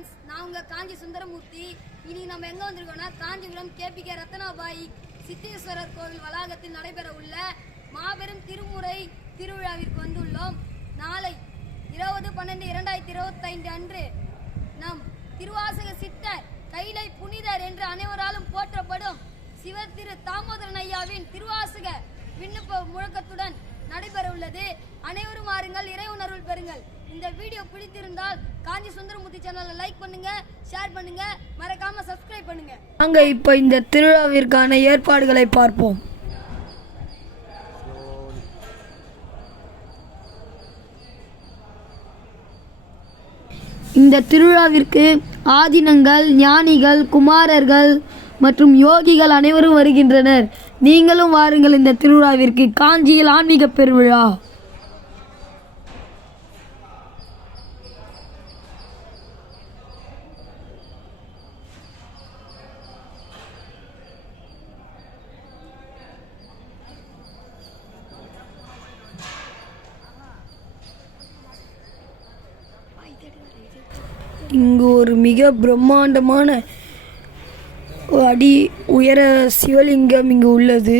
Friends நான் உங்க காஞ்சி சுந்தரமூர்த்தி. இனி நம்ம எங்கே வந்திருக்கோம்னா காஞ்சிபுரம் கேபிகே ரத்னாபாய் சித்தேஸ்வரர் கோவில் வளாகத்தில் நடைபெற உள்ள மாபெரும் திருமுறை திருவிழாவிற்கு வந்துள்ளோம். நாளை இருபது பன்னெண்டு இரண்டாயிரத்தி இருபத்தைந்து அன்று நம் திருவாசக சித்தர் கைலை புனிதர் என்று அனைவராலும் போற்றப்படும் சிவ திரு தாமோதரன் ஐயாவின் திருவாசக விண்ணப்ப முழக்கத்துடன் நடைபெற உள்ளது. அனைவரும் வாருங்கள் இறை உணர்வு பெறுங்கள். இந்த வீடியோ பிடித்திருந்தால் காஞ்சி சுந்தரமூர்த்தி சேனலை லைக் பண்ணுங்க ஷேர் பண்ணுங்க மறக்காம சப்ஸ்கிரைப் பண்ணுங்க. நாங்க இப்போ இந்த திருவிழாவிற்கான ஏற்பாடுகளை பார்ப்போம். இந்த திருவிழாவிற்கு ஆதினங்கள் ஞானிகள் குமாரர்கள் மற்றும் யோகிகள் அனைவரும் வருகின்றனர். நீங்களும் வாருங்கள் இந்த திருவிழாவிற்கு காஞ்சியில் ஆன்மீக பெருவிழா. இங்கு ஒரு மிக பிரம்மாண்டமான அடி உயர சிவலிங்கம் இங்கு உள்ளது.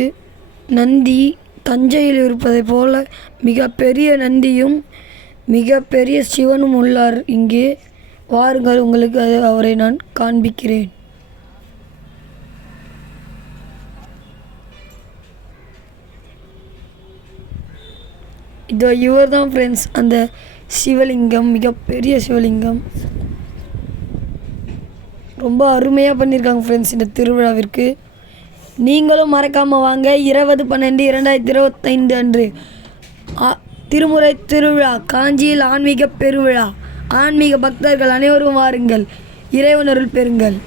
நந்தி தஞ்சையில் இருப்பதைப் போல மிக பெரிய நந்தியும் மிக பெரிய சிவனும் உள்ளார். இங்கே வாருங்கள் உங்களுக்கு அது அவரை நான் காண்பிக்கிறேன். இதோ இவர் தான் ஃப்ரெண்ட்ஸ் அந்த சிவலிங்கம் மிகப்பெரிய சிவலிங்கம். ரொம்ப அருமையாக பண்ணியிருக்காங்க ஃப்ரெண்ட்ஸ் இந்த திருவிழாவிற்கு. நீங்களும் மறக்காமல் வாங்க. இருபது பன்னெண்டு இரண்டாயிரத்தி இருபத்தைந்து அன்று. திருமுறை திருவிழா காஞ்சியில் ஆன்மீக பெருவிழா. ஆன்மீக பக்தர்கள் அனைவரும் வாருங்கள். இறைவனருள் பெறுங்கள்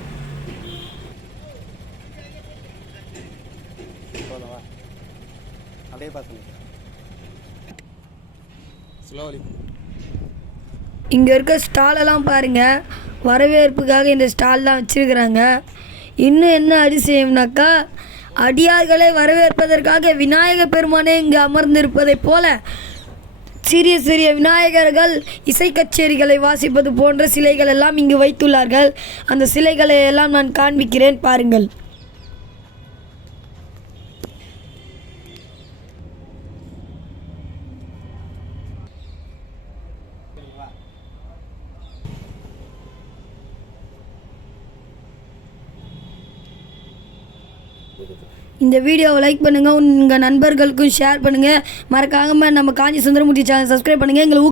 இங்கே இருக்க ஸ்டாலெல்லாம் பாருங்கள் வரவேற்புக்காக இந்த ஸ்டால்லாம் வச்சுருக்குறாங்க. இன்னும் என்ன அதிசயம்னாக்கா அடியார்களை வரவேற்பதற்காக விநாயக பெருமானே இங்கு அமர்ந்திருப்பதைப் போல சிறிய சிறிய விநாயகர்கள் இசை கச்சேரிகளை வாசிப்பது போன்ற சிலைகள் எல்லாம் இங்கு வைத்துள்ளார்கள். அந்த சிலைகளை எல்லாம் நான் காண்பிக்கிறேன் பாருங்கள். இந்த வீடியோவை லைக் பண்ணுங்கள் உங்கள் நண்பர்களுக்கும் ஷேர் பண்ணுங்கள் மறக்காம நம்ம காஞ்சி சுந்தரமூர்த்தி சேனல் சப்ஸ்கிரைப் பண்ணுங்கள் எங்களை